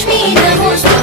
Push me in the horse.